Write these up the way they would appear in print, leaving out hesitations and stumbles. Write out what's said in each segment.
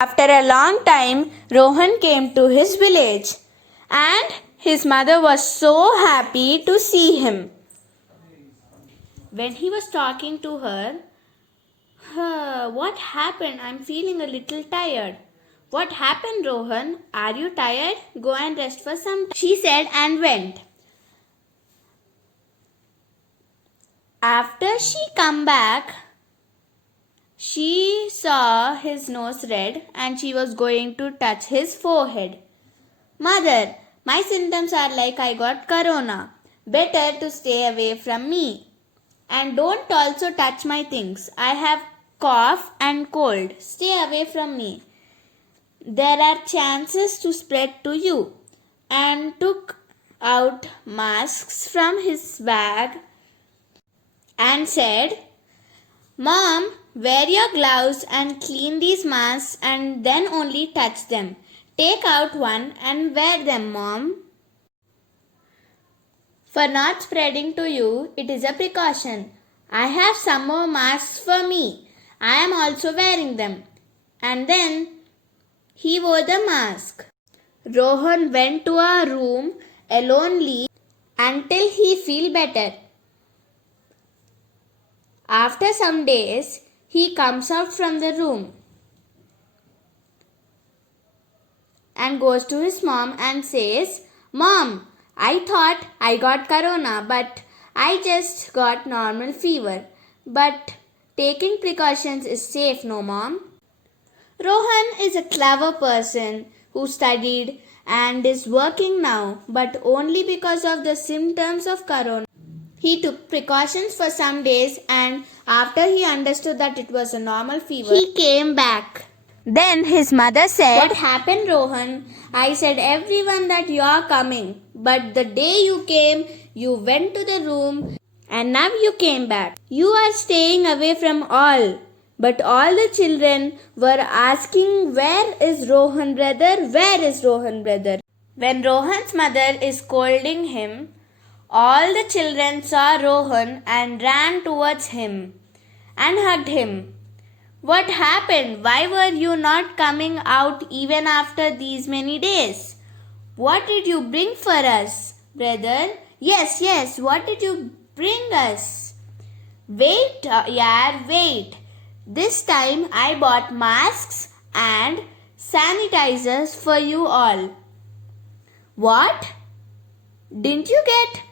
After a long time, Rohan came to his village, and his mother was so happy to see him. When he was talking to her, what happened? I'm feeling a little tired. What happened, Rohan? Are you tired? Go and rest for some time, she said and went. After she come back, she saw his nose red and she was going to touch his forehead. Mother, my symptoms are like I got corona. Better to stay away from me. And don't also touch my things. I have cough and cold. Stay away from me. There are chances to spread to you. And took out masks from his bag and said, Mom, wear your gloves and clean these masks and then only touch them. Take out one and wear them, Mom. For not spreading to you, it is a precaution. I have some more masks for me. I am also wearing them. And then he wore the mask. Rohan went to a room alonely until he feel better. After some days, he comes out from the room and goes to his mom and says, Mom, I thought I got corona, but I just got normal fever. But taking precautions is safe, no, Mom? Rohan is a clever person who studied and is working now, but only because of the symptoms of corona. He took precautions for some days, and after he understood that it was a normal fever, he came back. Then his mother said, What happened, Rohan? I said everyone that you are coming, but the day you came, you went to the room and now you came back. You are staying away from all. But all the children were asking, Where is Rohan, brother? Where is Rohan, brother? When Rohan's mother is scolding him, all the children saw Rohan and ran towards him and hugged him. What happened? Why were you not coming out even after these many days? What did you bring for us, brother? Yes, what did you bring us? Wait, wait. This time I bought masks and sanitizers for you all. What? Didn't you get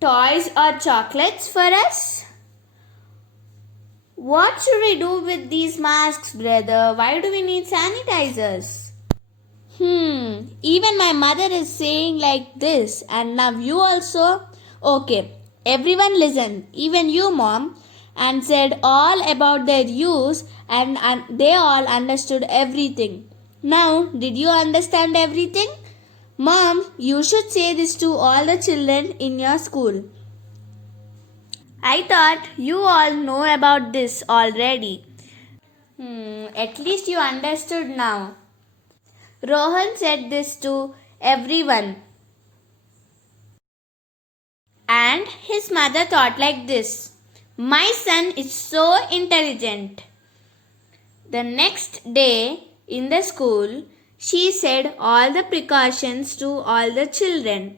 toys or chocolates for us? What should we do with these masks, brother? Why do we need sanitizers? Even my mother is saying like this, and now you also? Okay, everyone listen, even you, Mom, and said all about their use, and they all understood everything. Now, did you understand everything? Mom, you should say this to all the children in your school. I thought you all know about this already. At least you understood now. Rohan said this to everyone. And his mother thought like this. My son is so intelligent. The next day in the school, she said all the precautions to all the children.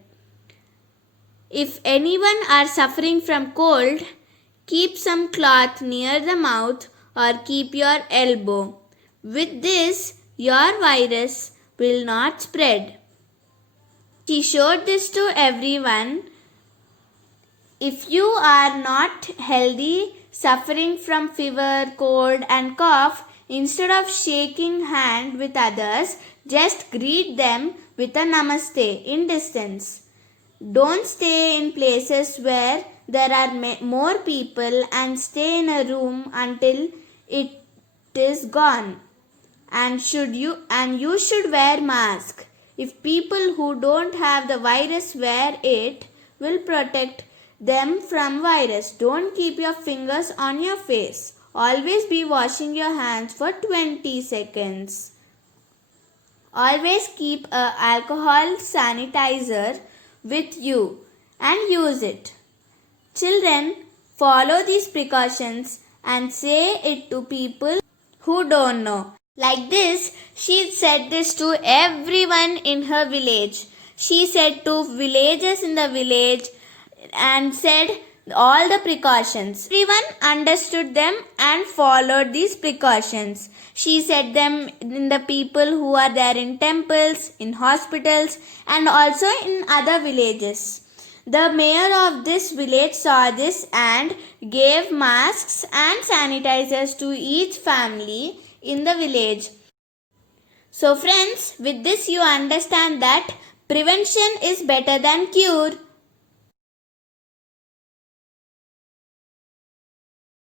If anyone are suffering from cold, keep some cloth near the mouth or keep your elbow. With this, your virus will not spread. She showed this to everyone. If you are not healthy, suffering from fever, cold and cough, instead of shaking hand with others, just greet them with a namaste in distance. Don't stay in places where there are more people and stay in a room until it is gone. And you should wear mask. If people who don't have the virus wear it, will protect them from virus. Don't keep your fingers on your face. Always be washing your hands for 20 seconds. Always keep a alcohol sanitizer with you and use it. Children, follow these precautions and say it to people who don't know. Like this, she said this to everyone in her village. She said to villagers in the village and said all the precautions. Everyone understood them and followed these precautions. She said them in the people who are there in temples, in hospitals, and also in other villages. The mayor of this village saw this and gave masks and sanitizers to each family in the village. So friends, with this you understand that prevention is better than cure.